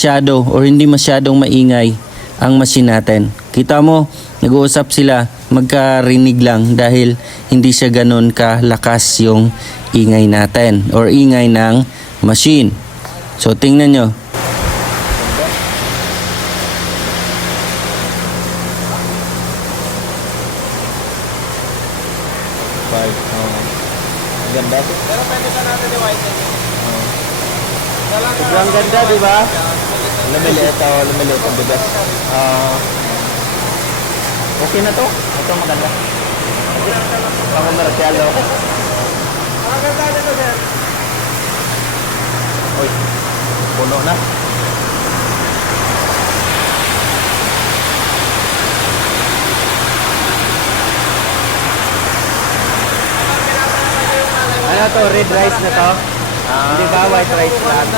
masyado or hindi masyadong maingay ang machine natin. Kita mo, nag-uusap sila, magkarinig lang dahil hindi siya ganun kalakas yung ingay natin or ingay ng machine. So tingnan nyo. Ganda. Pero pwede pa natin i-widen. Sobrang ganda, di ba? Lumiliit ang bigas. Okay na to. Ito maganda. Pang-komersyal, okay. Maganda nito, sir. Uy, puno na. Ano to? Red rice na to? Hindi ba white rice lang?